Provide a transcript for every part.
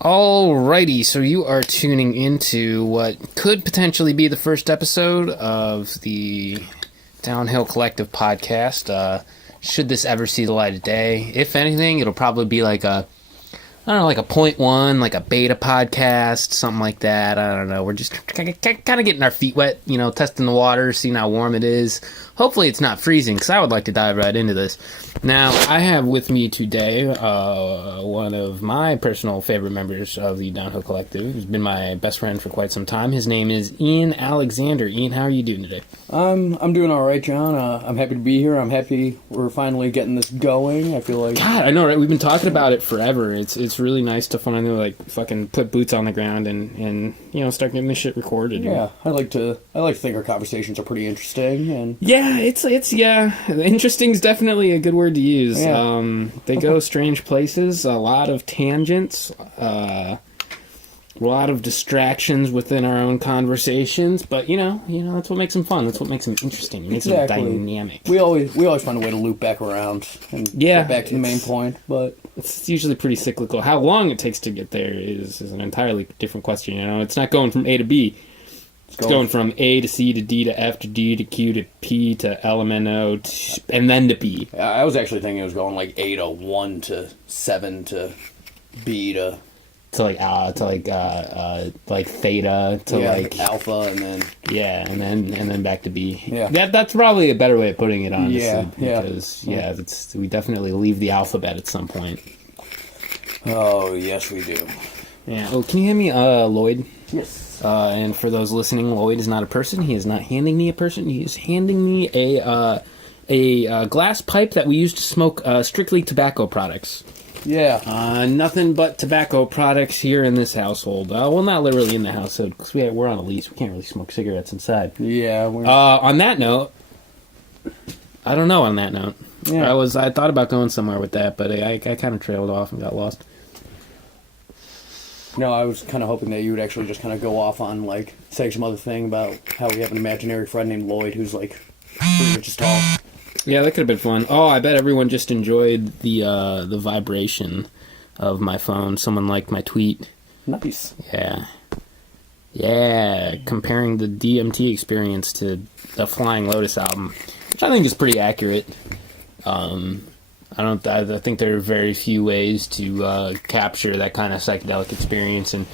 Alrighty, so you are tuning into what could potentially be the first episode of the Downhill Collective podcast. Should this ever see the light of day? If anything, it'll probably be like a point one, like a beta podcast, something like that. I don't know. We're just kind of getting our feet wet, testing the water, seeing how warm it is. Hopefully it's not freezing, because I would like to dive right into this. Now, I have with me today one of my personal favorite members of the Downhill Collective, who's been my best friend for quite some time. His name is Ian Alexander. Ian, how are you doing today? I'm doing all right, John. I'm happy to be here. I'm happy we're finally getting this going. I feel like... God, I know, right? We've been talking about it forever. It's really nice to finally, fucking put boots on the ground and start getting this shit recorded. Yeah, I like to think our conversations are pretty interesting. And yeah, it's interesting's definitely a good word to use. Yeah. They go strange places, a lot of tangents, a lot of distractions within our own conversations, but that's what makes them fun. That's what makes them interesting. It makes them dynamic. We always find a way to loop back around and get back to the main point, but it's usually pretty cyclical. How long it takes to get there is an entirely different question. It's not going from A to B. It's going from A to C to D to F to D to Q to P to L, M, N, O, and then to B. I was actually thinking it was going like A to 1 to 7 to B to theta to like alpha, and then and then back to B. Yeah, that's probably a better way of putting it, honestly. Because we definitely leave the alphabet at some point. Oh yes, we do. Yeah. Oh, can you hand me Lloyd? Yes. And for those listening, Lloyd is not a person. He is not handing me a person. He is handing me a glass pipe that we use to smoke strictly tobacco products. Yeah. Nothing but tobacco products here in this household. Well, not literally in the household, because we're on a lease. We can't really smoke cigarettes inside. Yeah. On that note, I don't know. On that note, yeah. I thought about going somewhere with that, but I kind of trailed off and got lost. No, I was kind of hoping that you would actually just kind of go off on, say some other thing about how we have an imaginary friend named Lloyd who's, pretty rich as tall. Yeah, that could have been fun. Oh, I bet everyone just enjoyed the vibration of my phone. Someone liked my tweet. Nice. Yeah, comparing the DMT experience to the Flying Lotus album, which I think is pretty accurate. I think there are very few ways to capture that kind of psychedelic experience, and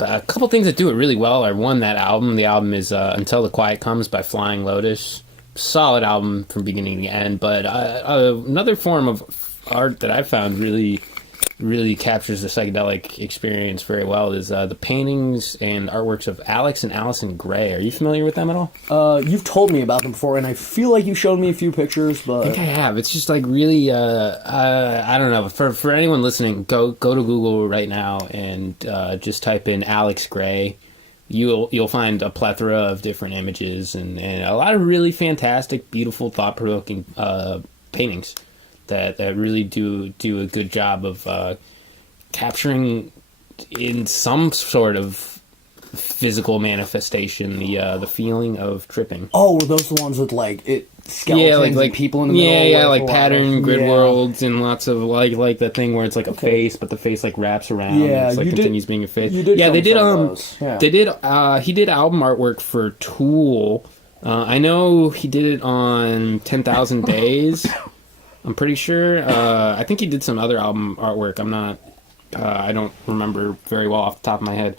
a couple things that do it really well are, one, that album. The album is Until the Quiet Comes by Flying Lotus. Solid album from beginning to end, but another form of art that I found really captures the psychedelic experience very well is the paintings and artworks of Alex and Allison Gray. Are you familiar with them at all? You've told me about them before, and I feel like you showed me a few pictures, but I think I have. It's just really, I don't know. For anyone listening, go to Google right now and just type in Alex Gray. You'll find a plethora of different images and a lot of really fantastic, beautiful, thought-provoking paintings that really do a good job of capturing in some sort of physical manifestation the feeling of tripping. Oh, were those the ones with skeletons and people in the middle? Yeah, like pattern grid worlds and lots of like the thing where it's like a face, but the face wraps around. Yeah, and it's continues being a face. You did. Yeah, they did. They did. He did album artwork for Tool. I know he did it on 10,000 Days. I'm pretty sure. I think he did some other album artwork. I'm not. I don't remember very well off the top of my head.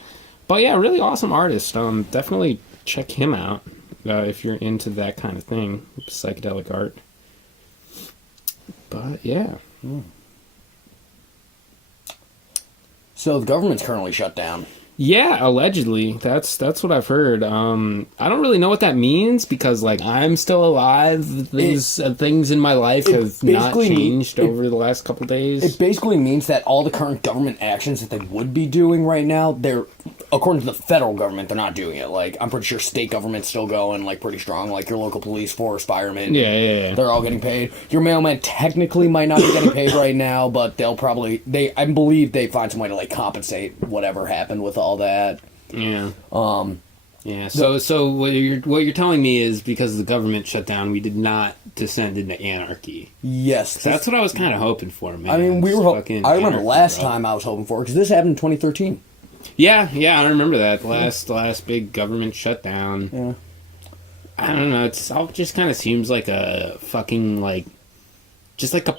But yeah, really awesome artist. Definitely check him out if you're into that kind of thing, psychedelic art. But yeah. So the government's currently shut down. Yeah, allegedly. That's what I've heard. I don't really know what that means because I'm still alive. Things in my life have not changed over the last couple days. It basically means that all the current government actions that they would be doing right now, they're, according to the federal government, they're not doing it. I'm pretty sure state government's still going pretty strong. Your local police force, firemen. Yeah. They're all getting paid. Your mailman technically might not be getting paid right now, but they'll probably I believe they find some way to compensate whatever happened with all that. Yeah. Yeah. So what you're telling me is because the government shut down, we did not descend into anarchy. Yes. So that's what I was kind of hoping for, man. I mean, we were. I remember anarchy, last bro. time I was hoping for it because this happened in 2013. Yeah, I remember that the last big government shutdown. Yeah. I don't know. It all just kind of seems like a fucking just like a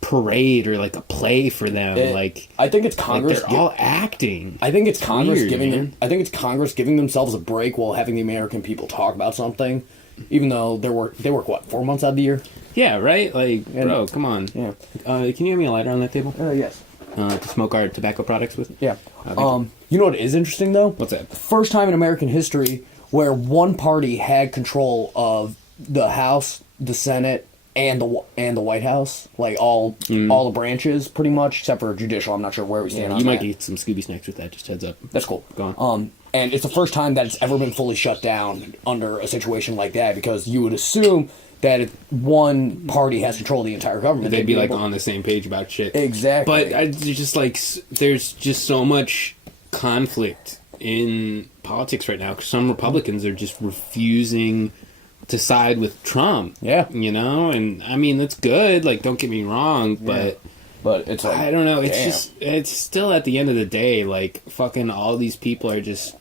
parade or like a play for them. I think it's Congress. They're all acting. I think it's Congress weird, giving man. them. I think it's Congress giving themselves a break while having the American people talk about something, even though they work what 4 months out of the year. Yeah, right. Bro, come on. Yeah. Can you give me a lighter on that table? Yes. To smoke our tobacco products with? Yeah. Thank You know what is interesting though? What's that? First time in American history where one party had control of the House, the Senate, and the White House, like all the branches, pretty much, except for judicial. I'm not sure where we stand on You that. might get some Scooby snacks with that. Just heads up. That's cool. Go on. And it's the first time that it's ever been fully shut down under a situation like that, because you would assume that if one party has control of the entire government, They'd be on the same page about shit. Exactly. But there's just so much conflict in politics right now because some Republicans are just refusing to side with Trump. Yeah. And I mean that's good. Don't get me wrong, but it's like, I don't know. damn. It's still at the end of the day, fucking all these people are just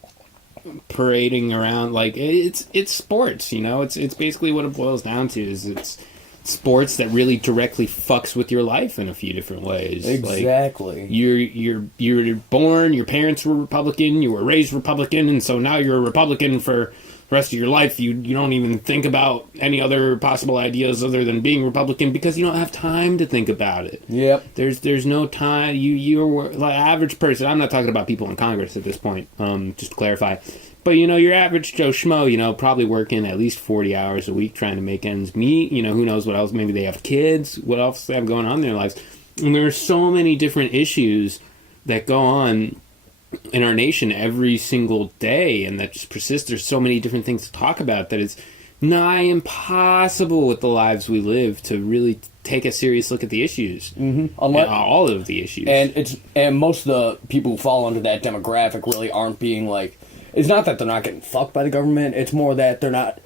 parading around. It's sports. It's basically what it boils down to. Is it's sports that really directly fucks with your life in a few different ways. Exactly. You're born, your parents were Republican, you were raised Republican, and so now you're a Republican for the rest of your life. You don't even think about any other possible ideas other than being Republican because you don't have time to think about it. Yep. There's no time. You're average person. I'm not talking about people in Congress at this point. Just to clarify. But, your average Joe Schmo, probably working at least 40 hours a week trying to make ends meet. Who knows what else. Maybe they have kids. What else they have going on in their lives. And there are so many different issues that go on in our nation every single day and that just persist. There's so many different things to talk about that it's nigh impossible with the lives we live to really take a serious look at the issues. Mm-hmm. All of the issues. And most of the people who fall under that demographic really aren't being it's not that they're not getting fucked by the government, it's more that they're not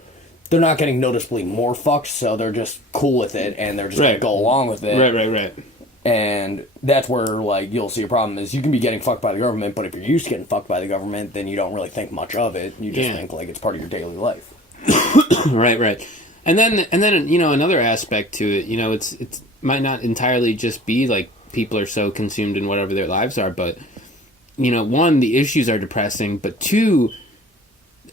getting noticeably more fucked, so they're just cool with it and they're just gonna go along with it. Right. And that's where you'll see a problem is you can be getting fucked by the government, but if you're used to getting fucked by the government, then you don't really think much of it. You just think it's part of your daily life. Right. And then another aspect to it, it might not entirely just be people are so consumed in whatever their lives are, but one, the issues are depressing, but two,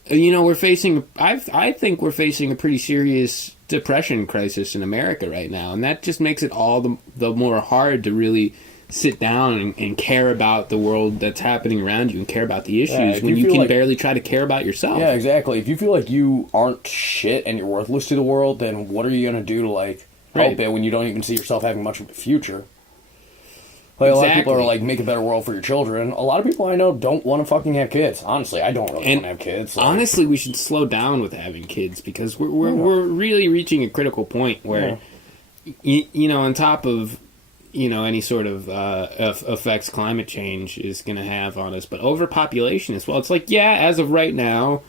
we're facing I think we're facing a pretty serious depression crisis in America right now, and that just makes it all the more hard to really sit down and care about the world that's happening around you and care about the issues when you can barely try to care about yourself. Yeah, exactly. If you feel like you aren't shit and you're worthless to the world, then what are you going to do to help it when you don't even see yourself having much of a future? A lot of people are make a better world for your children. A lot of people I know don't want to fucking have kids. Honestly, I don't really want to have kids. Honestly, we should slow down with having kids because we're really reaching a critical point where, on top of, any sort of effects climate change is going to have on us, but overpopulation as well. It's as of right now,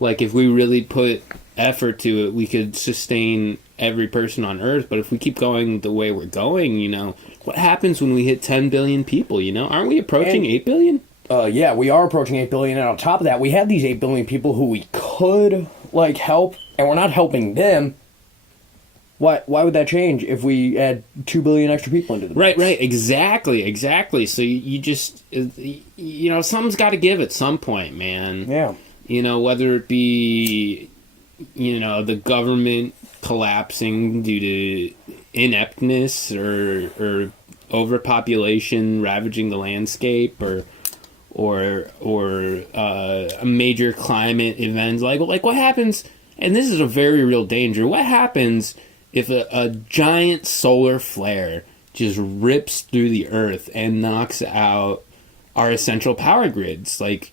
if we really put effort to it, we could sustain every person on Earth. But if we keep going the way we're going, what happens when we hit 10 billion people, Aren't we approaching 8 billion? Yeah, we are approaching 8 billion, and on top of that, we have these 8 billion people who we could, help, and we're not helping them. Why would that change if we add 2 billion extra people into the mix? Right, exactly. So you just, something's got to give at some point, man. Yeah. Whether it be, the government collapsing due to ineptness or overpopulation ravaging the landscape or a major climate event like what happens, and this is a very real danger, what happens if a giant solar flare just rips through the earth and knocks out our essential power grids? That's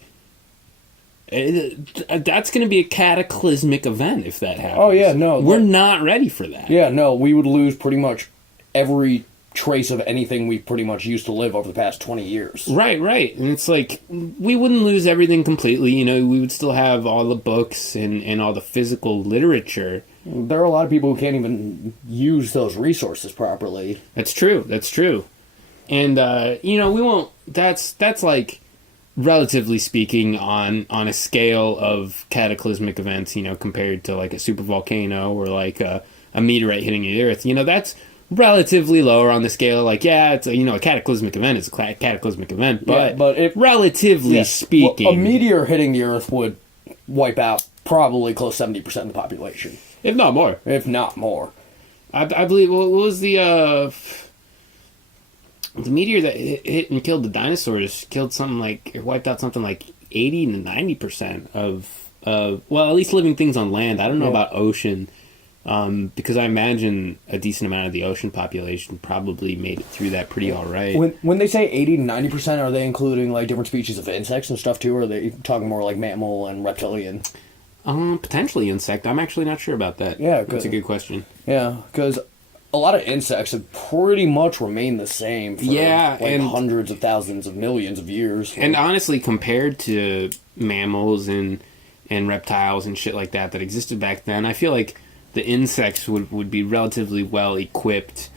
going to be a cataclysmic event if that happens. Oh, yeah, no. We're not ready for that. Yeah, no, we would lose pretty much every trace of anything we pretty much used to live over the past 20 years. Right. And it's like, we wouldn't lose everything completely. You know, we would still have all the books and all the physical literature. There are a lot of people who can't even use those resources properly. That's true. And, you know, we won't... That's like, relatively speaking, on a scale of cataclysmic events, you know, compared to, like, a supervolcano or, like, a meteorite hitting the Earth. You know, that's relatively lower on the scale. Like, yeah, it's a cataclysmic event is a cataclysmic event, but relatively speaking... Well, a meteor hitting the Earth would wipe out probably close to 70% of the population. If not more. I believe... What was the meteor that hit and killed the dinosaurs killed something like... It wiped out something like 80 to 90% of... well, at least living things on land. I don't know about ocean... because I imagine a decent amount of the ocean population probably made it through that pretty all right. When they say 80 to 90%, are they including like different species of insects and stuff too, or are they talking more like mammal and reptilian? Potentially insect. I'm actually not sure about that. Yeah, that's a good question. Yeah, because a lot of insects have pretty much remained the same for and hundreds of thousands of millions of years. And honestly, compared to mammals and reptiles and shit like that existed back then, I feel like the insects would be relatively well equipped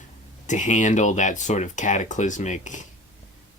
to handle that sort of cataclysmic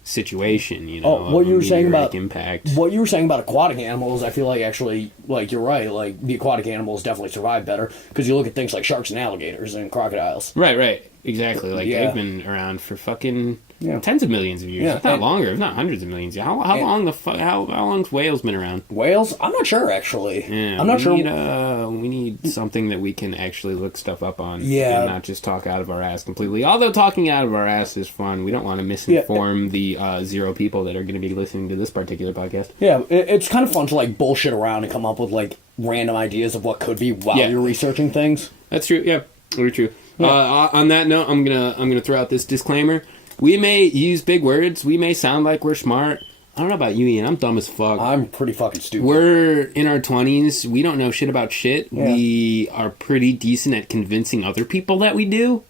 situation, you know. What you were saying about impact. What you were saying about aquatic animals, I feel like actually, like, you're right. Like, the aquatic animals definitely survive better because you look at things like sharks and alligators and crocodiles. Right, exactly. Like they've been around for fucking tens of millions of years, if not longer, if not hundreds of millions. How long's whales been around? Whales? I'm not sure actually. Yeah, I'm not sure. We need something that we can actually look stuff up on. Yeah, and not just talk out of our ass completely. Although talking out of our ass is fun. We don't want to misinform the 0 people that are going to be listening to this particular podcast. Yeah, it's kind of fun to like bullshit around and come up with like random ideas of what could be while you're researching things. That's true. Yeah, very true. Yeah. On that note, I'm gonna throw out this disclaimer. We may use big words. We may sound like we're smart. I don't know about you, Ian. I'm dumb as fuck. I'm pretty fucking stupid. We're in our 20s. We don't know shit about shit. Yeah. We are pretty decent at convincing other people that we do.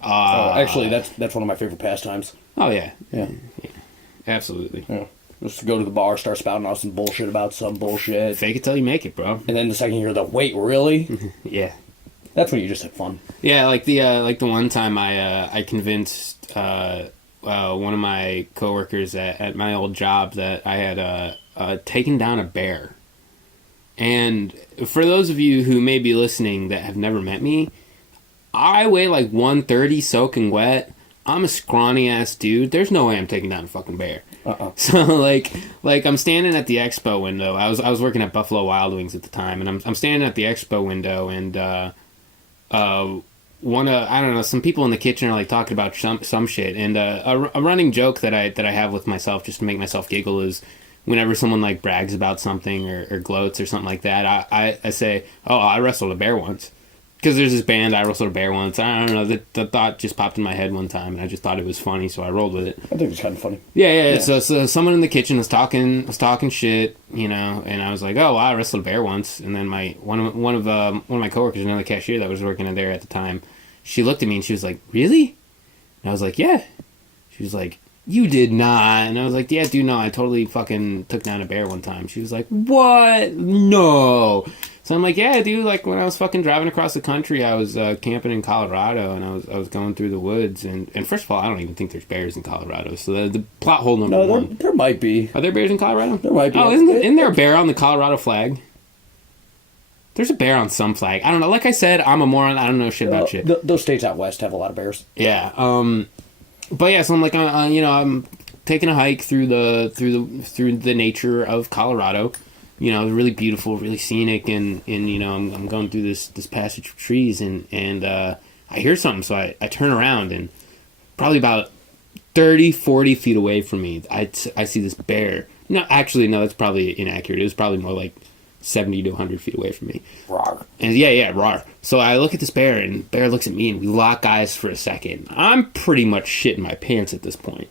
Actually, that's one of my favorite pastimes. Oh, yeah. Absolutely. Yeah. Just go to the bar, start spouting off some bullshit about some bullshit. Fake it till you make it, bro. And then the second you hear the, wait, really? Yeah. That's when you just have fun. Yeah, like the one time I convinced one of my coworkers at my old job that I had taken down a bear. And for those of you who may be listening that have never met me, I weigh like 130 soaking wet. I'm a scrawny ass dude. There's no way I'm taking down a fucking bear. So like I'm standing at the expo window. I was working at Buffalo Wild Wings at the time, and I'm standing at the expo window, and I don't know, some people in the kitchen are like talking about some shit, and a running joke that I have with myself just to make myself giggle is whenever someone like brags about something or gloats or something like that, I say, oh, I wrestled a bear once. Because there's this band, I wrestled a bear once. I don't know, the thought just popped in my head one time, and I just thought it was funny, so I rolled with it. I think it's kind of funny. Yeah. So someone in the kitchen was talking shit, you know, and I was like, oh, wow, I wrestled a bear once. And then one of my coworkers, another cashier that was working in there at the time, she looked at me and she was like, really? And I was like, yeah. She was like, you did not. And I was like, yeah, dude, no, I totally fucking took down a bear one time. She was like, what? No. So I'm like, yeah, dude, like when I was fucking driving across the country, I was camping in Colorado, and I was going through the woods, and first of all, I don't even think there's bears in Colorado, so the plot hole number one. There might be. Are there bears in Colorado? There might be. Oh, isn't there a bear on the Colorado flag? There's a bear on some flag. I don't know. Like I said, I'm a moron. I don't know shit about shit. Those states out west have a lot of bears. Yeah. But yeah, so I'm like, I'm taking a hike through the nature of Colorado. You know, really beautiful, really scenic, and you know, I'm going through this passage of trees, and I hear something, so I turn around, and probably about 30, 40 feet away from me, I see this bear. No, actually, no, that's probably inaccurate. It was probably more like 70 to 100 feet away from me. Rawr. And yeah, rawr. So I look at this bear, and the bear looks at me, and we lock eyes for a second. I'm pretty much shitting my pants at this point.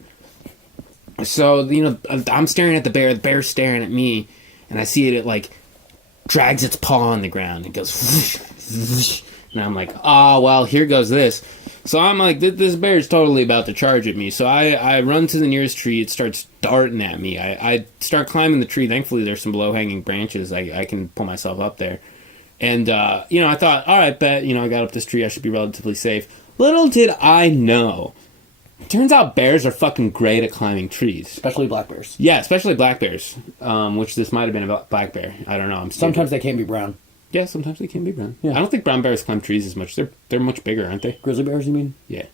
So, you know, I'm staring at the bear's staring at me, and I see it like drags its paw on the ground and goes whoosh, whoosh, and I'm like, oh, well, here goes this. So I'm like, this bear is totally about to charge at me. So I run to the nearest tree. It starts darting at me. I start climbing the tree. Thankfully, there's some low-hanging branches. I can pull myself up there. And, I thought, all right, bet, I got up this tree. I should be relatively safe. Little did I know. Turns out bears are fucking great at climbing trees. Especially black bears. Yeah, especially black bears, which this might have been a black bear. I don't know. Sometimes they can be brown. Yeah, sometimes they can be brown. Yeah. I don't think brown bears climb trees as much. They're much bigger, aren't they? Grizzly bears, you mean? Yeah.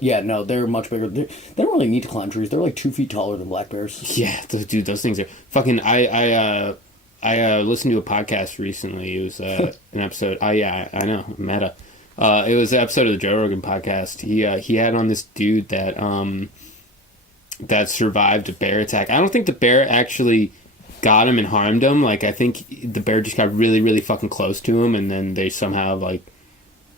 Yeah, no, they're much bigger. They don't really need to climb trees. They're like 2 feet taller than black bears. Yeah, dude, those things are fucking. I listened to a podcast recently. It was an episode. Oh yeah, I know, meta. It was an episode of the Joe Rogan podcast. He had on this dude that that survived a bear attack. I don't think the bear actually got him and harmed him. Like, I think the bear just got really, really fucking close to him, and then they somehow, like,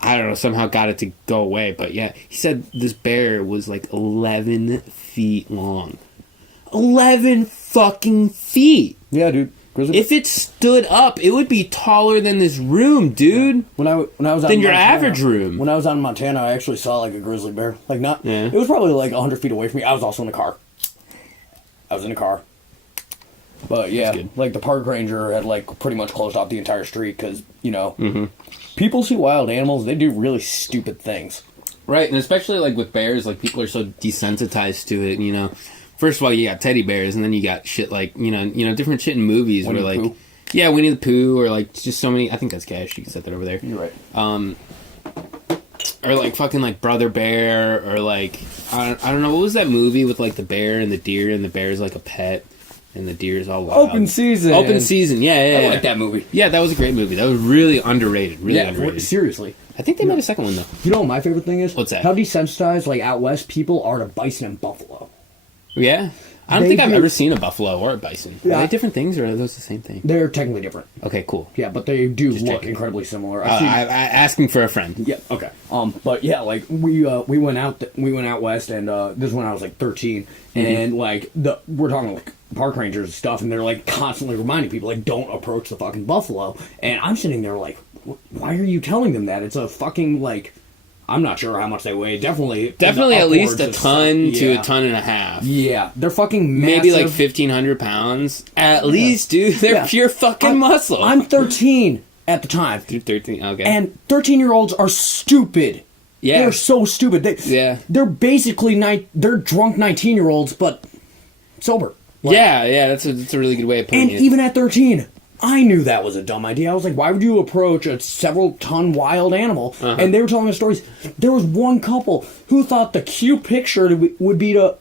I don't know, somehow got it to go away. But yeah, he said this bear was like 11 feet long. 11 fucking feet! Yeah, dude. If it stood up, it would be taller than this room, dude. When I was out than in your Montana, average room. When I was out in Montana, I actually saw like a grizzly bear. Like not. Yeah. It was probably like 100 feet away from me. I was also in the car. I was in a car. But yeah, like the park ranger had like pretty much closed off the entire street because people see wild animals. They do really stupid things. Right, and especially like with bears, like people are so desensitized to it. First of all, you got teddy bears, and then you got shit like different shit in movies Winnie where the like Pooh. Yeah, Winnie the Pooh, or like just so many. I think that's Cash. You can set that over there. You're right. Or like fucking like Brother Bear, or like I don't know, what was that movie with like the bear and the deer, and the bear's like a pet, and the deer's all wild. Open Season. Open Season. Yeah. I like that movie. Yeah, that was a great movie. That was really underrated. Really underrated. Seriously. I think they made a second one though. You know what my favorite thing is? What's that? How desensitized like out west people are to bison and buffalo. Yeah. I don't think I've ever seen a buffalo or a bison. Yeah. Are they different things, or are those the same thing? They're technically different. Okay, cool. Yeah, but they do Just look checking. incredibly similar. I asking for a friend. Yeah. Okay. But yeah, like we went out west, and this is when I was like 13, and like we're talking like park rangers and stuff, and they're like constantly reminding people like don't approach the fucking buffalo, and I'm sitting there like, why are you telling them that? It's a fucking like. I'm not sure how much they weigh. Definitely at least a ton to yeah. a ton and a half. Yeah, they're fucking massive. Maybe like 1,500 pounds. At least, dude. They're pure fucking muscle. I'm 13 at the time. You're 13, okay. And 13-year-olds are stupid. Yeah. They're so stupid. They're basically they're drunk 19-year-olds, but sober. Like, yeah, that's a really good way of putting and it. even at 13, I knew that was a dumb idea. I was like, why would you approach a several-ton wild animal? And they were telling us stories. There was one couple who thought the cute picture would be to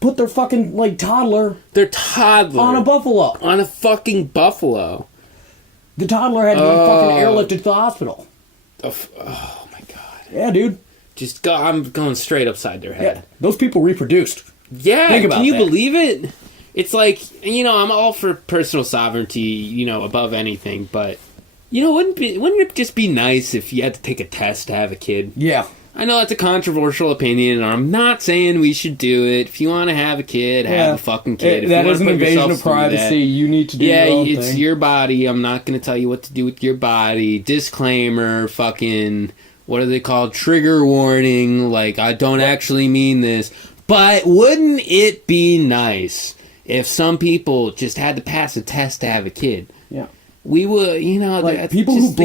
put their fucking, like, Their toddler. on a buffalo. On a fucking buffalo. The toddler had to be fucking airlifted to the hospital. Oh my god. Yeah, dude. I'm going straight upside their head. Yeah, those people reproduced. Yeah, Think about can you that. believe it? It's like, I'm all for personal sovereignty, above anything, but, wouldn't it just be nice if you had to take a test to have a kid? Yeah. I know that's a controversial opinion, and I'm not saying we should do it. If you want to have a kid, have a fucking kid. If That you is an wanna put invasion yourself of through privacy. that, You need to do your own it's thing. your body. I'm not going to tell you what to do with your body. Disclaimer, fucking, what are they called? Trigger warning, like, I don't actually mean this. But wouldn't it be nice if some people just had to pass a test to have a kid? Yeah. We would, Like, people who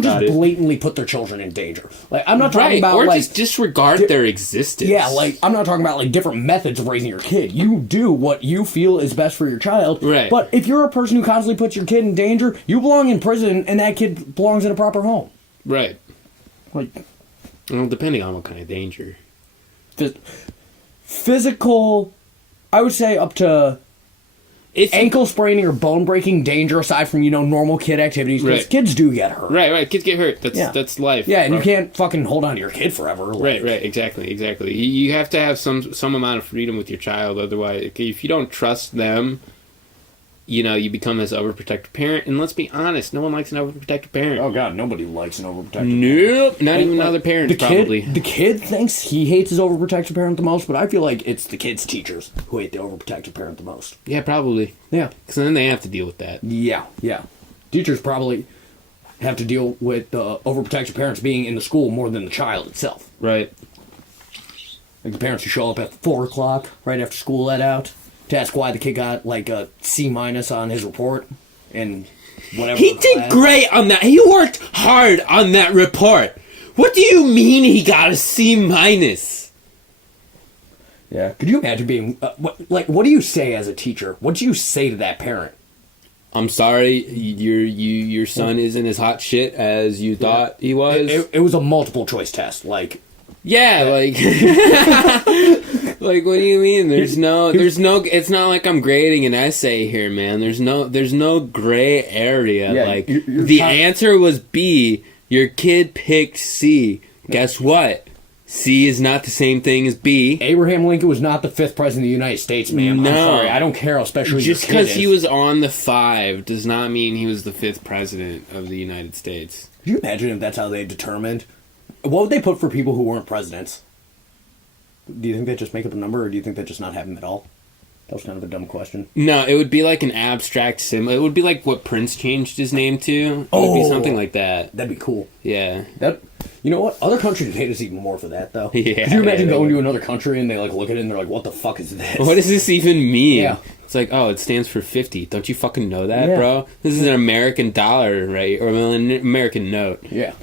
just blatantly put their children in danger. Like, I'm not talking about, or like... just disregard their existence. Yeah, like, I'm not talking about, like, different methods of raising your kid. You do what you feel is best for your child. Right. But if you're a person who constantly puts your kid in danger, you belong in prison, and that kid belongs in a proper home. Right. Like... Well, depending on what kind of danger. Physical... I would say up to... ankle spraining or bone breaking danger aside from, normal kid activities. Because Right. kids do get hurt. Right. Kids get hurt. That's life. Yeah, and bro. you can't fucking hold on to your kid forever. Like, Right. Exactly. You have to have some amount of freedom with your child. Otherwise, if you don't trust them, you become this overprotective parent. And let's be honest, no one likes an overprotective parent. Oh god, nobody likes an overprotective Nope. Not even like, other parents, probably. The kid thinks he hates his overprotective parent the most, but I feel like it's the kid's teachers who hate the overprotective parent the most. Yeah, probably. Yeah. Because then they have to deal with that. Yeah. Teachers probably... have to deal with overprotective parents being in the school more than the child itself. Right. Like the parents who show up at 4 o'clock right after school let out to ask why the kid got like a C- on his report and whatever. He did great on that. He worked hard on that report. What do you mean he got a C-? Yeah. Could you imagine being what do you say as a teacher? What do you say to that parent? I'm sorry, your son isn't as hot shit as you thought he was. It was a multiple choice test. Like, yeah, like, like, what do you mean? There's no. It's not like I'm grading an essay here, man. There's no gray area. Yeah, like, you're the answer was B. Your kid picked C. Guess what? C is not the same thing as B. Abraham Lincoln was not the 5th president of the United States, ma'am. No. I'm sorry. I don't care how special Just your kid because he was on the 5 does not mean he was the 5th president of the United States. Could you imagine if that's how they determined? What would they put for people who weren't presidents? Do you think they just make up a number, or do you think they just not have them at all? That was kind of a dumb question. No, it would be like an abstract symbol. It would be like what Prince changed his name to. It would be something like that. That'd be cool. Yeah. You know what? Other countries hate us even more for that, though. Yeah. Could you imagine going to another country and they like look at it and they're like, "What the fuck is this? What does this even mean?" Yeah. It's like, oh, it stands for 50. Don't you fucking know that, Yeah. bro? This is an American dollar, right? Or an American note. Yeah.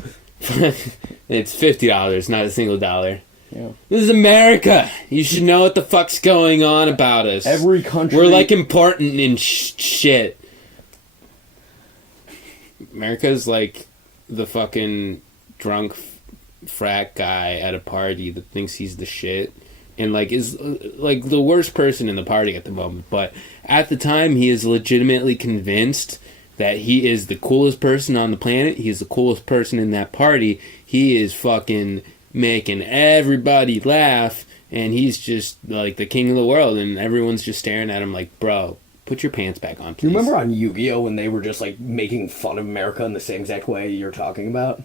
It's $50, not a single dollar. Yeah. This is America. You should know what the fuck's going on about us. Every country. We're like important in shit. America's like the fucking drunk frat guy at a party that thinks he's the shit and like is like the worst person in the party at the moment, but at the time he is legitimately convinced that he is the coolest person on the planet. He is the coolest person in that party. He is fucking making everybody laugh, and he's just like the king of the world, and everyone's just staring at him like, bro, put your pants back on, please. Do you remember on Yu-Gi-Oh when they were just like making fun of America in the same exact way you're talking about?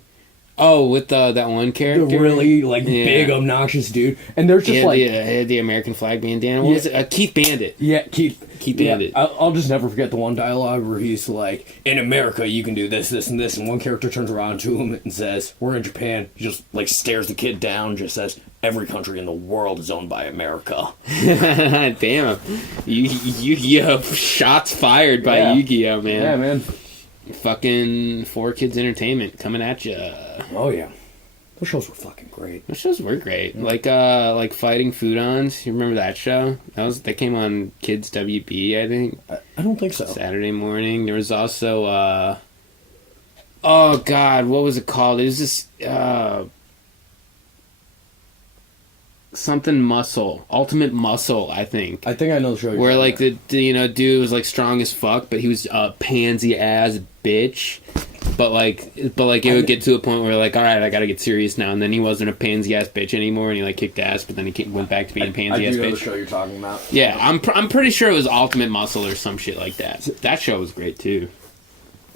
Oh, with that one character? The really like big obnoxious dude, and they're just the American flag bandana. What was it? Keith Bandit. Yeah, Keith Bandit. I'll just never forget the one dialogue where he's like, "In America, you can do this, this, and this," and one character turns around to him and says, "We're in Japan." He just like stares the kid down, just says, "Every country in the world is owned by America." Damn, Yu-Gi-Oh! Shots fired by Yu-Gi-Oh! Man. Yeah, man. Fucking 4Kids Entertainment coming at ya. Oh yeah, those shows were fucking great. Those shows were great. Like Fighting Foodons. You remember that show? That came on Kids WB, I think. I don't think so. Saturday morning. There was also oh god, what was it called? It was this something muscle, ultimate muscle, I think. I think I know the show. Where like the dude was like strong as fuck, but he was a pansy ass bitch. But it would get to a point where like, all right, I gotta get serious now, and then he wasn't a pansy ass bitch anymore, and he like kicked ass, but then he went back to being a pansy ass I do know bitch. the show you're talking about. Yeah, I'm pretty sure it was Ultimate Muscle or some shit like that. That show was great too.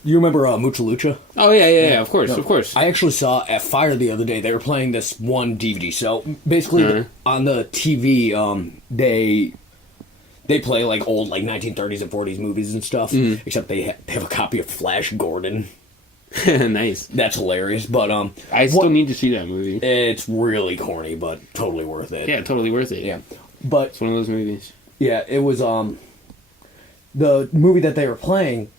You remember Mucha Lucha? Oh yeah, of course. I actually saw at Fire the other day, they were playing this one DVD. So basically, on the TV, they play like old like 1930s and 40s movies and stuff. Except they have a copy of Flash Gordon. Nice. That's hilarious. But I still need to see that movie. It's really corny, but totally worth it. Yeah, totally worth it. Yeah, but it's one of those movies. Yeah, it was the movie that they were playing.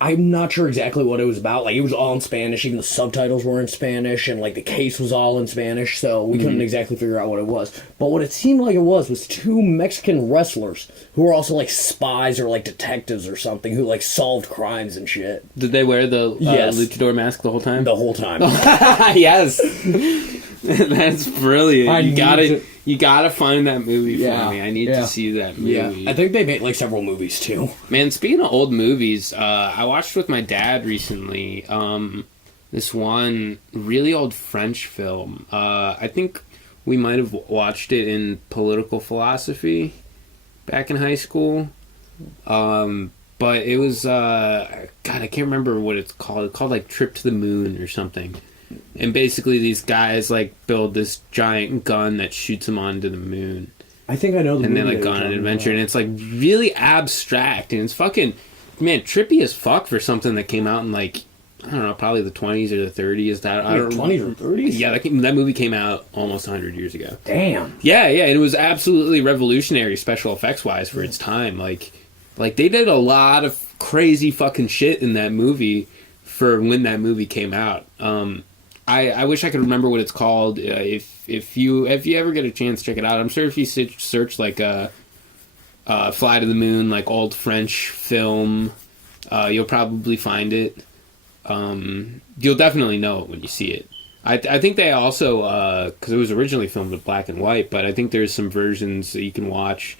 I'm not sure exactly what it was about. Like, it was all in Spanish. Even the subtitles were in Spanish, and like the case was all in Spanish, so we couldn't exactly figure out what it was. But what it seemed like it was two Mexican wrestlers who were also like spies or like detectives or something who like solved crimes and shit. Did they wear the Yes. luchador mask the whole time? The whole time. Yes. That's brilliant. You gotta find that movie for me. I need to see that movie. Yeah. I think they made like several movies too. Man, speaking of old movies, I watched with my dad recently this one really old French film. I think we might have watched it in political philosophy back in high school. But it was God, I can't remember what it's called. It's called like Trip to the Moon or something. And basically these guys like build this giant gun that shoots them onto the moon. I think I know the and movie. then like go on an adventure, and it's like really abstract, and it's fucking trippy as fuck for something that came out in like I don't know, probably the 20s or the 30s. That I don't 20s or 30s? Yeah, that movie came out almost 100 years ago. Damn. Yeah, and it was absolutely revolutionary special effects wise for its time. Like they did a lot of crazy fucking shit in that movie for when that movie came out. I wish I could remember what it's called. If you ever get a chance, check it out. I'm sure if you search like Fly to the Moon, like old French film, you'll probably find it. You'll definitely know it when you see it. I think they also, because it was originally filmed with black and white, but I think there's some versions that you can watch.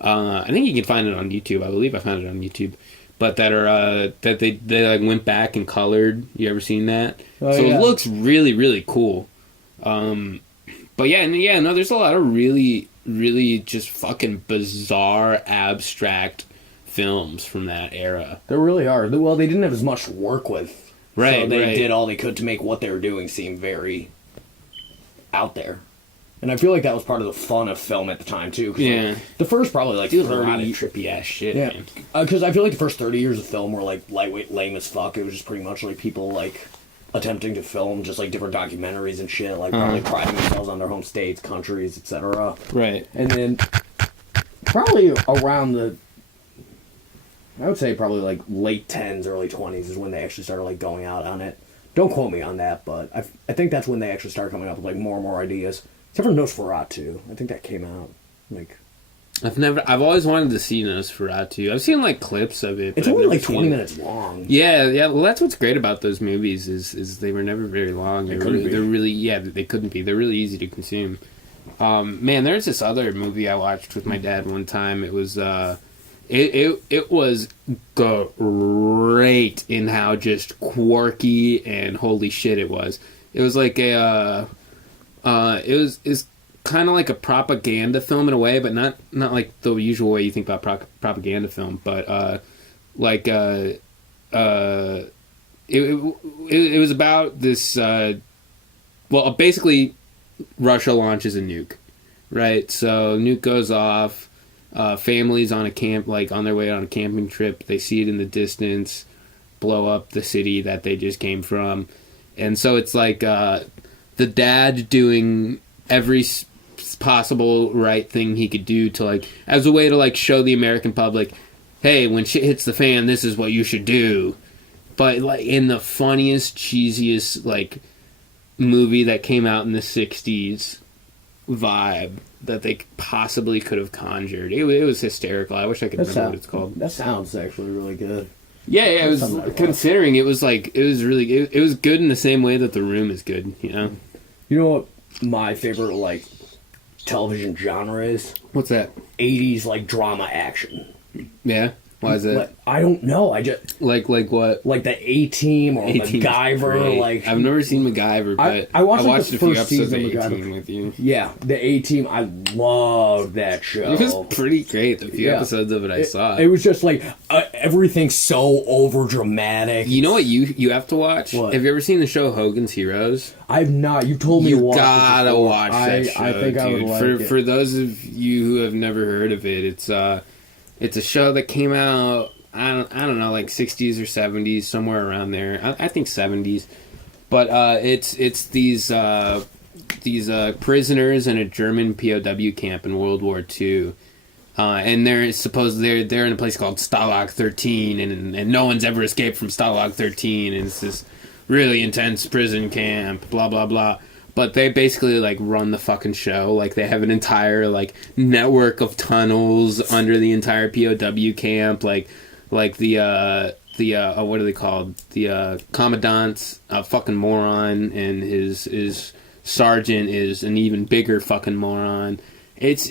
I think you can find it on YouTube. I believe I found it on YouTube. But that are that they like went back and colored. You ever seen that? Oh, so yeah. It looks really, really cool. But no, there's a lot of really, really just fucking bizarre, abstract films from that era. There really are. Well, they didn't have as much to work with. Right, So they right. did all they could to make what they were doing seem very out there. And I feel like that was part of the fun of film at the time, too. 'Cause, Yeah. like, the first probably, like, Dude, a lot of 30... trippy ass shit, Yeah. man. Because I feel like the first 30 years of film were, like, lightweight, lame as fuck. It was just pretty much, like, people, like, attempting to film just, like, different documentaries and shit. Like, probably priding themselves on their home states, countries, etc. Right. And then probably around the... I would say probably, like, late 10s, early 20s is when they actually started, like, going out on it. Don't quote me on that, but I think that's when they actually started coming up with, like, more and more ideas. Except for Nosferatu. I think that came out, like... I've always wanted to see Nosferatu. I've seen, like, clips of it. It's but I've only, never like, seen 20 it. minutes long. Yeah. Well, that's what's great about those movies is they were never very long. They're really, they couldn't be. They're really easy to consume. Man, there's this other movie I watched with my dad one time. It was, it was great in how just quirky and holy shit it was. It was like it's kind of like a propaganda film in a way, but not like the usual way you think about propaganda film, but it was about this. Basically, Russia launches a nuke, right? So nuke goes off. Families on on their way on a camping trip. They see it in the distance, blow up the city that they just came from, and so it's like the dad doing every possible right thing he could do to, like, as a way to, like, show the American public, hey, when shit hits the fan, this is what you should do. But, like, in the funniest, cheesiest, like, movie that came out in the 60s vibe that they possibly could have conjured. It was hysterical. I wish I could remember what it's called. That sounds actually really good. Yeah, it was, considering it was good in the same way that The Room is good, you know? You know what my favorite, like, television genre is? What's that? 80s, like, drama action. Yeah? Why is it? Like, I don't know. I just... Like what? Like the A-Team or MacGyver. Great. Like, I've never seen MacGyver, but I watched, like, a the few first episodes of season of A-Team MacGyver with you. Yeah, the A-Team. I love that show. It was pretty great. The few episodes of it I saw. It was just like everything's so over dramatic. You know what you have to watch? What? Have you ever seen the show Hogan's Heroes? I've not. You told me You to watch gotta it before. watch that show, I think dude. I would like it. For those of you who have never heard of it, it's a show that came out. I don't know, like 60s or 70s, somewhere around there. I think 70s. But it's these prisoners in a German POW camp in World War II. And they're in a place called Stalag 13, and no one's ever escaped from Stalag 13, and it's this really intense prison camp, blah, blah, blah. But they basically, like, run the fucking show. Like, they have an entire, like, network of tunnels under the entire POW camp. Like the what are they called? The commandant's a fucking moron, and his sergeant is an even bigger fucking moron. It's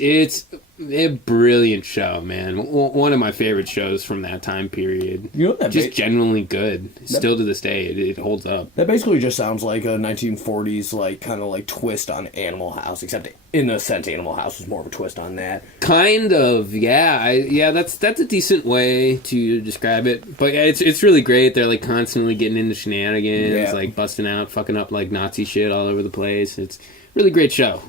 a brilliant show, man. One of my favorite shows from that time period. You know that just genuinely good. Still to this day, it holds up. That basically just sounds like a 1940s, like, kind of like twist on Animal House, except in a sense, Animal House was more of a twist on that. Kind of, yeah. That's a decent way to describe it. But yeah, it's really great. They're, like, constantly getting into shenanigans, like busting out, fucking up, like, Nazi shit all over the place. It's a really great show.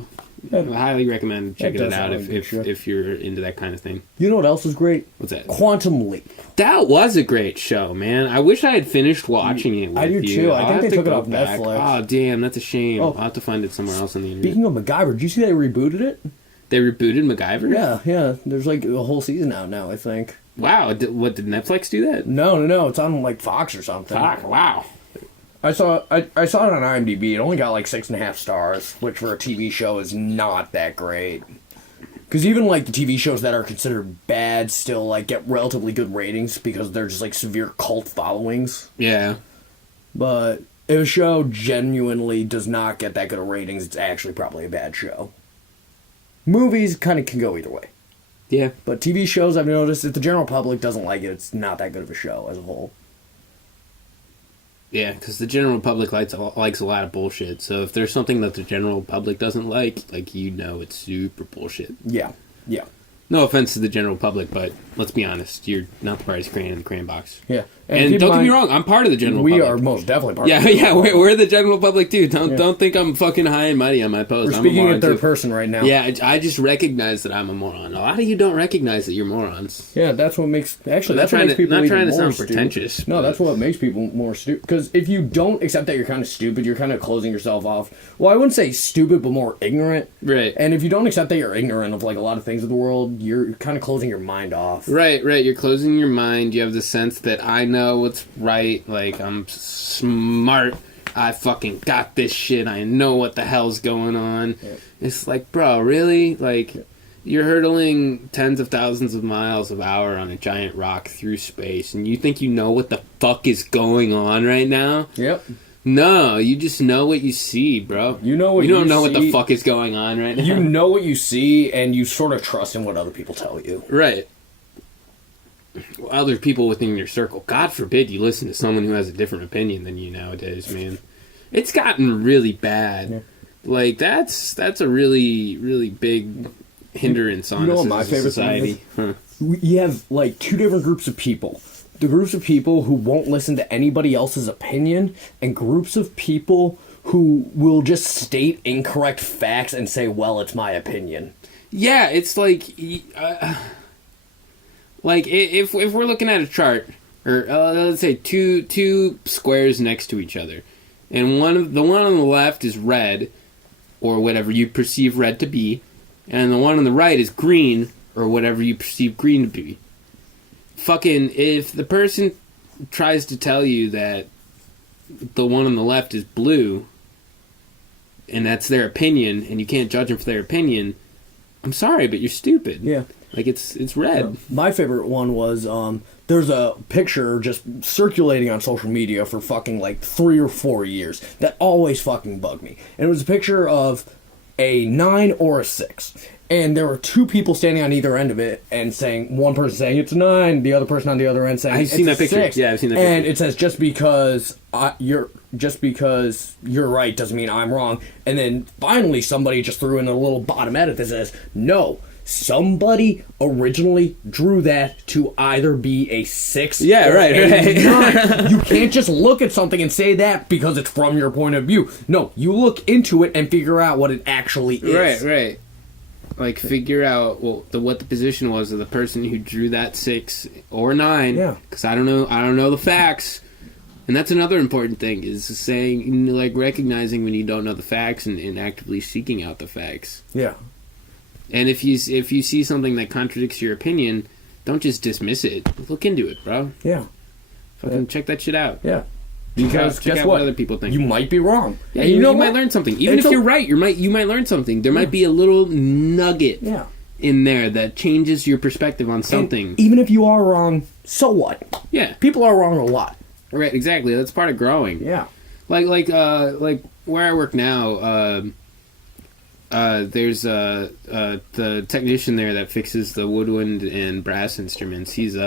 I highly recommend checking it out if you're into that kind of thing. You know what else is great? What's that? Quantum Leap. That was a great show, man. I wish I had finished watching it with I do you. too. I think they took it off back. Netflix. Oh, damn, that's a shame. I'll have to find it somewhere else on the internet. Speaking of MacGyver, did you see they rebooted it? They rebooted MacGyver? Yeah. There's like a whole season out now, I think. Wow. Did Netflix do that? No. It's on like Fox or something. Wow. I saw it on IMDb. It only got like 6.5 stars, which for a TV show is not that great. Because even like the TV shows that are considered bad still like get relatively good ratings because they're just like severe cult followings. Yeah. But if a show genuinely does not get that good of ratings, it's actually probably a bad show. Movies kind of can go either way. Yeah. But TV shows, I've noticed, if the general public doesn't like it, it's not that good of a show as a whole. Yeah, because the general public likes a lot of bullshit. So if there's something that the general public doesn't like, it's super bullshit. Yeah. No offense to the general public, but let's be honest, you're not the brightest crayon in the crayon box. Yeah. And don't get me wrong, I'm part of the general public. We are most definitely part of the general public. We're the general public too. Don't think I'm fucking high and mighty on my post. We're speaking in third person right now. Yeah, I just recognize that I'm a moron. A lot of you don't recognize that you're morons. Yeah, that's what makes... Actually, that's what makes people not trying to sound stupid. pretentious. No, that's what makes people more stupid. Because if you don't accept that you're kind of stupid, you're kind of closing yourself off. Well, I wouldn't say stupid, but more ignorant. Right. And if you don't accept that you're ignorant of like a lot of things in the world, you're kind of closing your mind off. Right. You're closing your mind. You have the sense that I know what's right. Like, I'm smart. I fucking got this shit. I know what the hell's going on. Yeah. It's like, bro, really? Like, you're hurtling tens of thousands of miles an hour on a giant rock through space, and you think you know what the fuck is going on right now? Yep. No, you just know what you see, bro. You know what you don't know see. What the fuck is going on right now. You know what you see, and you sort of trust in what other people tell you. Right. Other people within your circle. God forbid you listen to someone who has a different opinion than you nowadays, man. It's gotten really bad. Yeah. Like, that's a really, really big hindrance on us as a society. You have, like, two different groups of people. The groups of people who won't listen to anybody else's opinion, and groups of people who will just state incorrect facts and say, well, it's my opinion. Yeah, it's like... Like, if we're looking at a chart, or let's say two squares next to each other, and the one on the left is red, or whatever you perceive red to be, and the one on the right is green, or whatever you perceive green to be. Fucking, if the person tries to tell you that the one on the left is blue, and that's their opinion, and you can't judge them for their opinion, I'm sorry, but you're stupid. Yeah. Like, it's red. Yeah. My favorite one was, there's a picture just circulating on social media for fucking, like, 3 or 4 years that always fucking bugged me. And it was a picture of a 9 or a 6. And there were two people standing on either end of it and saying, one person saying it's a 9, the other person on the other end saying it's a 6. I've seen that picture. Yeah, I've seen that picture. And it says, just because you're right doesn't mean I'm wrong. And then finally somebody just threw in a little bottom edit that says, no, somebody originally drew that to either be a 6 or a 9. You can't just look at something and say that because it's from your point of view. No, you look into it and figure out what it actually is. Right. Like, figure out what the position was of the person who drew that 6 or 9. Yeah. Because I don't know the facts. And that's another important thing, is saying, like, recognizing when you don't know the facts and actively seeking out the facts. Yeah. And if you see something that contradicts your opinion, don't just dismiss it. Look into it, bro. Yeah. Fucking check that shit out. Yeah. Because check guess out what? other people think. You might be wrong. Yeah, you might learn something. Even if you're right, you might learn something. There might be a little nugget in there that changes your perspective on something. And even if you are wrong, so what? Yeah. People are wrong a lot. Right, exactly. That's part of growing. Yeah. Like where I work now, there's the technician there that fixes the woodwind and brass instruments. He's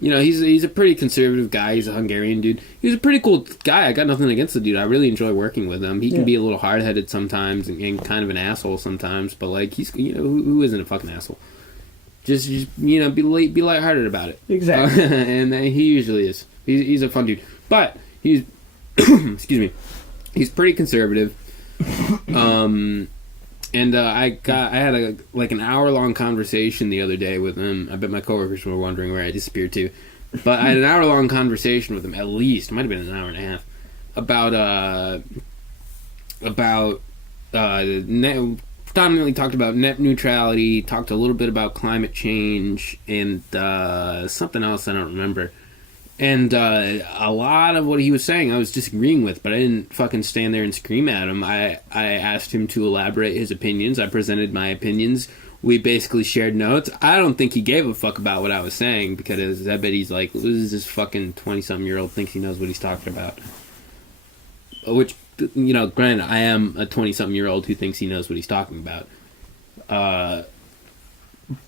he's a pretty conservative guy. He's a Hungarian dude. He's a pretty cool guy. I got nothing against the dude. I really enjoy working with him. He can be a little hard-headed sometimes and kind of an asshole sometimes, but like he's who isn't a fucking asshole? Just be lighthearted about it. Exactly. And he usually is. He's a fun dude. But he's excuse me. He's pretty conservative. And I had an hour-long conversation the other day with him. I bet my coworkers were wondering where I disappeared to. But I had an hour-long conversation with him, at least. It might have been an hour and a half. Predominantly talked about net neutrality, talked a little bit about climate change, and something else I don't remember. And a lot of what he was saying I was disagreeing with, but I didn't fucking stand there and scream at him. I asked him to elaborate his opinions. I presented my opinions. We basically shared notes. I don't think he gave a fuck about what I was saying, because I bet he's like, this fucking 20-something-year-old thinks he knows what he's talking about. Which, you know, granted, I am a 20-something-year-old who thinks he knows what he's talking about.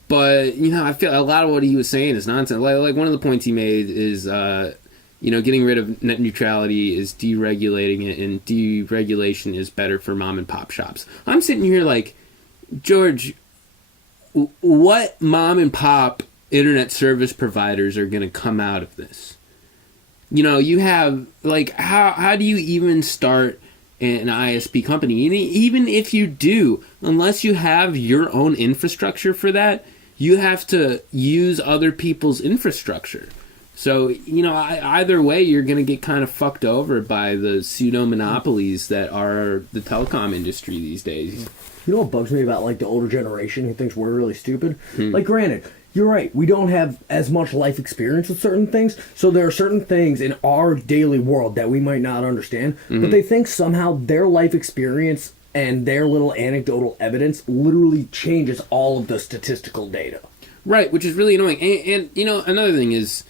But, you know, I feel a lot of what he was saying is nonsense. Like one of the points he made is, you know, getting rid of net neutrality is deregulating it, and deregulation is better for mom and pop shops. I'm sitting here like, George, what mom and pop internet service providers are going to come out of this? You know, you have, like, how do you even start an ISP company? Even if you do, unless you have your own infrastructure for that, you have to use other people's infrastructure. So, you know, either way, you're going to get kind of fucked over by the pseudo-monopolies that are the telecom industry these days. You know what bugs me about, like, the older generation who thinks we're really stupid? Like, granted, you're right, we don't have as much life experience with certain things, so there are certain things in our daily world that we might not understand, but they think somehow their life experience and their little anecdotal evidence literally changes all of the statistical data. Right, which is really annoying. And you know, another thing is,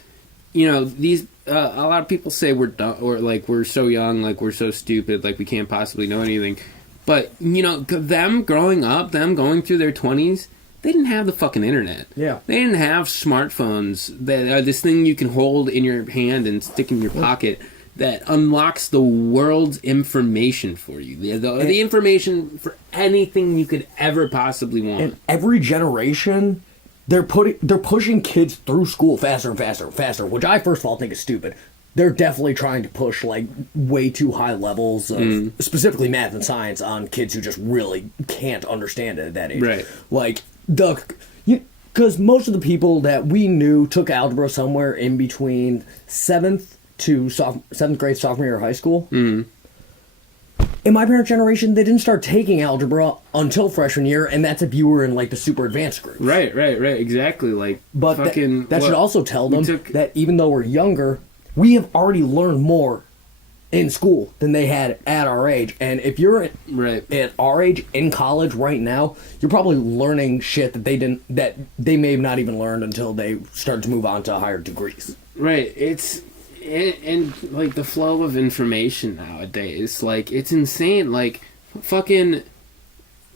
you know, these a lot of people say we're dumb, or like we're so young, like we're so stupid, like we can't possibly know anything. But, you know, them growing up, them going through their 20s, they didn't have the fucking internet. Yeah. They didn't have smartphones that are this thing you can hold in your hand and stick in your pocket that unlocks the world's information for you. The information for anything you could ever possibly want. And every generation, they're pushing kids through school faster and faster and faster, which I first of all think is stupid. They're definitely trying to push, like, way too high levels of specifically math and science on kids who just really can't understand it at that age. Right. Like, because most of the people that we knew took algebra somewhere in between 7th grade, sophomore year of high school. In my parents' generation, they didn't start taking algebra until freshman year, and that's if you were in, like, the super advanced group. Right, exactly. Like, but that should also tell them that even though we're younger, we have already learned more in school than they had at our age. And if you're at our age in college right now, you're probably learning shit that they may have not even learned until they started to move on to higher degrees. Right. And like the flow of information nowadays, like, it's insane. Like, fucking,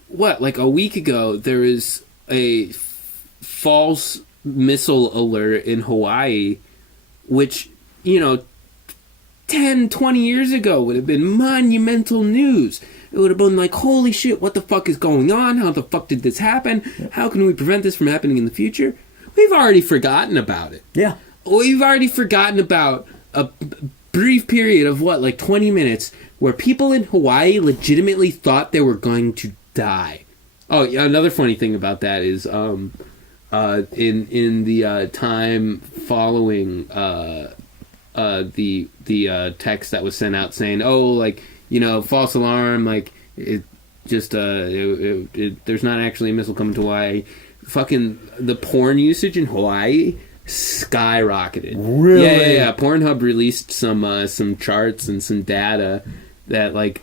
like a week ago, there was a false missile alert in Hawaii, which, you know, 10, 20 years ago would have been monumental news. It would have been like, holy shit, what the fuck is going on? How the fuck did this happen? How can we prevent this from happening in the future? We've already forgotten about it. Yeah. We've already forgotten about a brief period of, like 20 minutes where people in Hawaii legitimately thought they were going to die. Oh, yeah, another funny thing about that is in the time following the text that was sent out saying, oh, like, you know, false alarm, like, it just there's not actually a missile coming to Hawaii. Fucking the porn usage in Hawaii skyrocketed. Really? Yeah. Pornhub released some charts and some data that, like,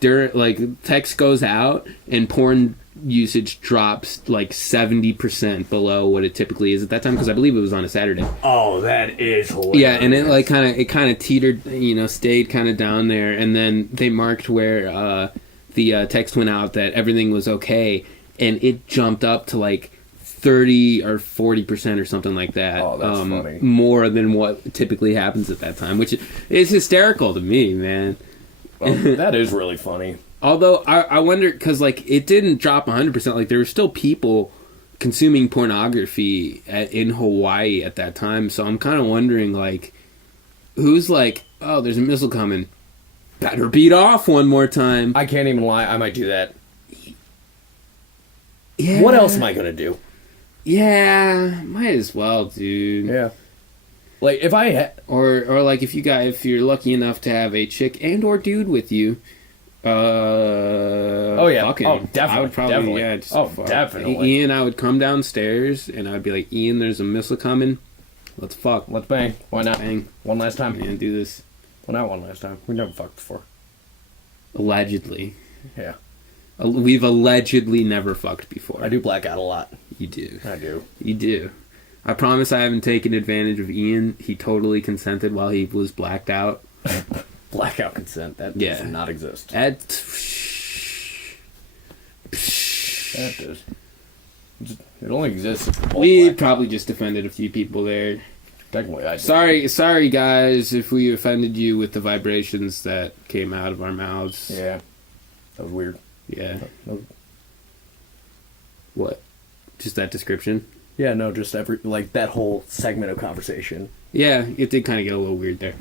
text goes out and porn usage drops like 70% below what it typically is at that time, because I believe it was on a Saturday. Oh, that is hilarious. Yeah, and it kind of teetered, you know, stayed kind of down there, and then they marked where the text went out that everything was okay, and it jumped up to like 30 or 40% or something like that. Oh, that's funny. More than what typically happens at that time, which is hysterical to me, man. Well, that is really funny. Although, I wonder, because, like, it didn't drop 100%. Like, there were still people consuming pornography in Hawaii at that time. So I'm kind of wondering, like, who's like, oh, there's a missile coming. Better beat off one more time. I can't even lie. I might do that. Yeah. What else am I gonna do? Yeah, might as well, dude. Yeah. Like if I or like if you're lucky enough to have a chick and or dude with you, oh yeah, fucking, oh definitely, I would probably definitely. yeah, just fuck. Definitely. Ian, I would come downstairs and I'd be like, Ian, there's a missile coming. Let's fuck. Let's bang. Why not? Bang. One last time. And do this. Well, not one last time. We never fucked before. Allegedly. Yeah. We've allegedly never fucked before. I do black out a lot. You do. I do. You do. I promise I haven't taken advantage of Ian. He totally consented while he was blacked out. Blackout consent. That does not exist. That does. It only exists. We probably just offended a few people there. Technically, I did. Sorry, guys, if we offended you with the vibrations that came out of our mouths. Yeah. That was weird. Yeah. What? Just that description? Yeah, no, just that whole segment of conversation. Yeah, it did kind of get a little weird there.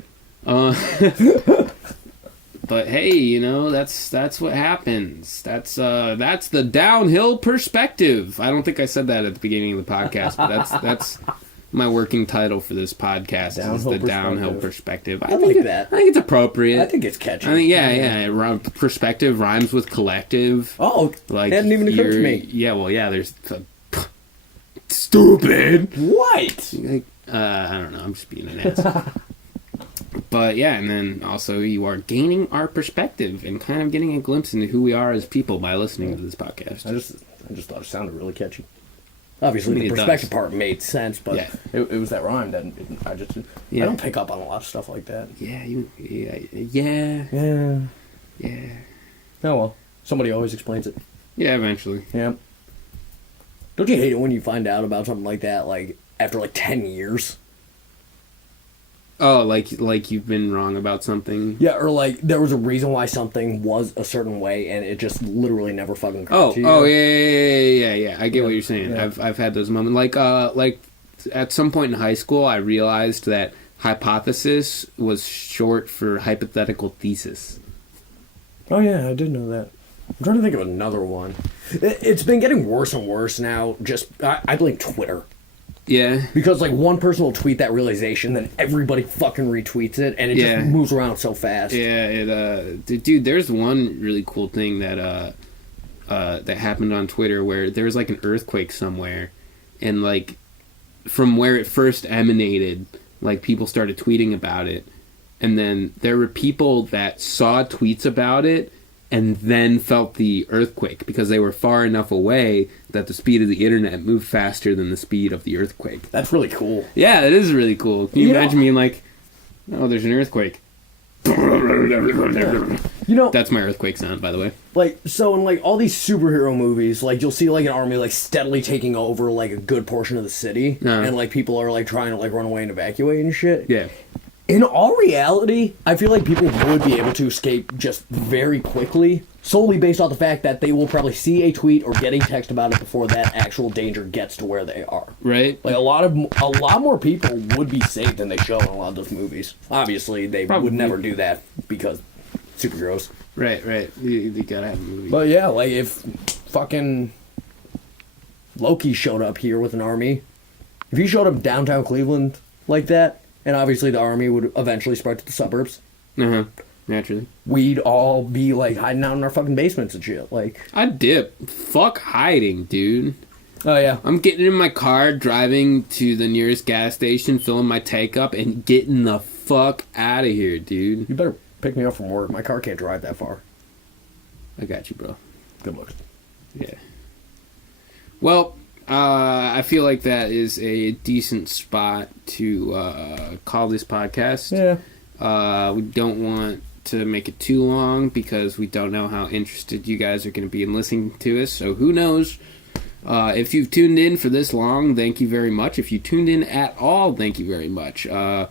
But hey, that's what happens. That's the downhill perspective. I don't think I said that at the beginning of the podcast, but that's my working title for this podcast is the downhill perspective. I like that. I think it's appropriate. I think it's catchy. I think yeah. Perspective rhymes with collective. Oh, like hadn't even occurred to me. Yeah, well, yeah. There's stupid. What? Like, I don't know. I'm just being an ass. But yeah, and then also you are gaining our perspective and kind of getting a glimpse into who we are as people by listening to this podcast. I just thought it sounded really catchy. Obviously, the perspective part made sense, but it was that rhyme that I don't pick up on a lot of stuff like that. Yeah. Oh well, somebody always explains it. Yeah, eventually. Yeah. Don't you hate it when you find out about something like that, like after like 10 years? Oh, like you've been wrong about something? Yeah, or like there was a reason why something was a certain way, and it just literally never fucking occurred to you. Oh, yeah. I get what you're saying. Yeah. I've had those moments. Like at some point in high school, I realized that hypothesis was short for hypothetical thesis. Oh yeah, I did know that. I'm trying to think of another one. It's been getting worse and worse now. I blame Twitter. Yeah. Because, like, one person will tweet that realization, then everybody fucking retweets it, and it just moves around so fast. Yeah, dude, there's one really cool thing that happened on Twitter where there was, like, an earthquake somewhere, and, like, from where it first emanated, like, people started tweeting about it, and then there were people that saw tweets about it and then felt the earthquake because they were far enough away that the speed of the internet moved faster than the speed of the earthquake. That's really cool. Yeah, it is really cool. Can you imagine being like, oh, there's an earthquake. That's my earthquake sound, by the way. Like, so in, like, all these superhero movies, like, you'll see, like, an army, like, steadily taking over, like, a good portion of the city, and, like, people are, like, trying to, like, run away and evacuate and shit. Yeah. In all reality, I feel like people would be able to escape just very quickly, solely based on the fact that they will probably see a tweet or get a text about it before that actual danger gets to where they are. Right. Like, a lot more people would be saved than they show in a lot of those movies. Obviously, they would never do that because superheroes. Right. You gotta have a movie. But yeah, like, if fucking Loki showed up here with an army, if he showed up downtown Cleveland like that, and obviously the army would eventually spread to the suburbs. Naturally. We'd all be, like, hiding out in our fucking basements and shit. Like, I'd dip. Fuck hiding, dude. Oh, yeah. I'm getting in my car, driving to the nearest gas station, filling my tank up, and getting the fuck out of here, dude. You better pick me up from work. My car can't drive that far. I got you, bro. Good looks. Yeah. Well, I feel like that is a decent spot to call this podcast. Yeah. We don't want to make it too long because we don't know how interested you guys are going to be in listening to us. So who knows? If you've tuned in for this long, thank you very much. If you tuned in at all, thank you very much. It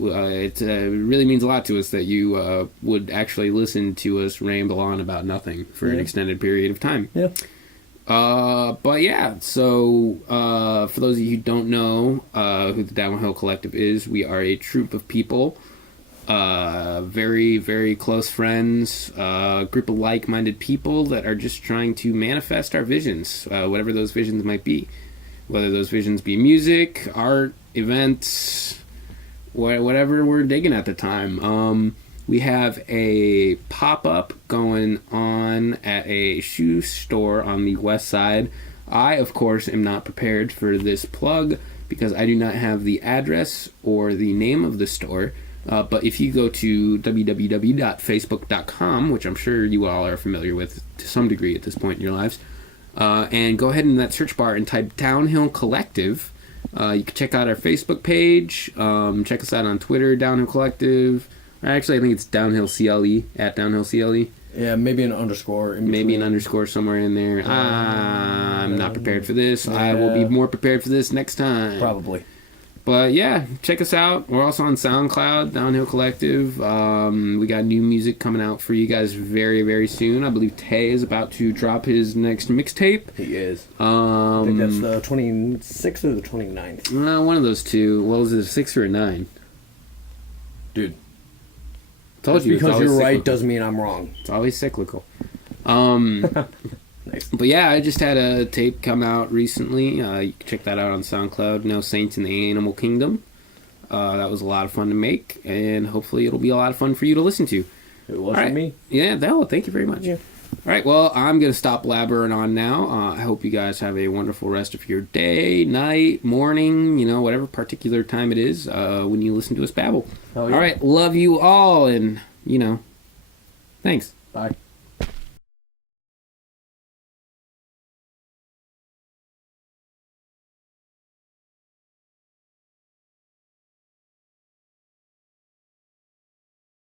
really means a lot to us that you would actually listen to us ramble on about nothing for an extended period of time. Yeah. But yeah, so for those of you who don't know who the Downhill Collective is, we are a troupe of people very, very close friends, a group of like-minded people that are just trying to manifest our visions, whatever those visions might be. Whether those visions be music, art, events, whatever we're digging at the time. We have a pop-up going on at a shoe store on the west side. I, of course, am not prepared for this plug because I do not have the address or the name of the store. But if you go to www.facebook.com, which I'm sure you all are familiar with to some degree at this point in your lives, and go ahead in that search bar and type Downhill Collective, you can check out our Facebook page, check us out on Twitter, Downhill Collective. Actually, I think it's Downhill CLE, at Downhill CLE. Yeah, maybe an underscore. Maybe an underscore somewhere in there. I'm not prepared for this. Yeah. I will be more prepared for this next time. Probably. But yeah, check us out. We're also on SoundCloud, Downhill Collective. We got new music coming out for you guys very, very soon. I believe Tay is about to drop his next mixtape. He is. I think that's the 26th or the 29th. One of those two. Well, is it a 6 or a 9? Dude. Told you. Because you're cyclical. right doesn't mean I'm wrong. It's always cyclical. Nice. But yeah, I just had a tape come out recently. You can check that out on SoundCloud. No Saints in the Animal Kingdom. That was a lot of fun to make, and hopefully it'll be a lot of fun for you to listen to. It was for me. Yeah, thank you very much. Yeah. All right, well, I'm going to stop blabbering on now. I hope you guys have a wonderful rest of your day, night, morning, whatever particular time it is when you listen to us babble. Oh, yeah. All right, love you all, and, thanks. Bye.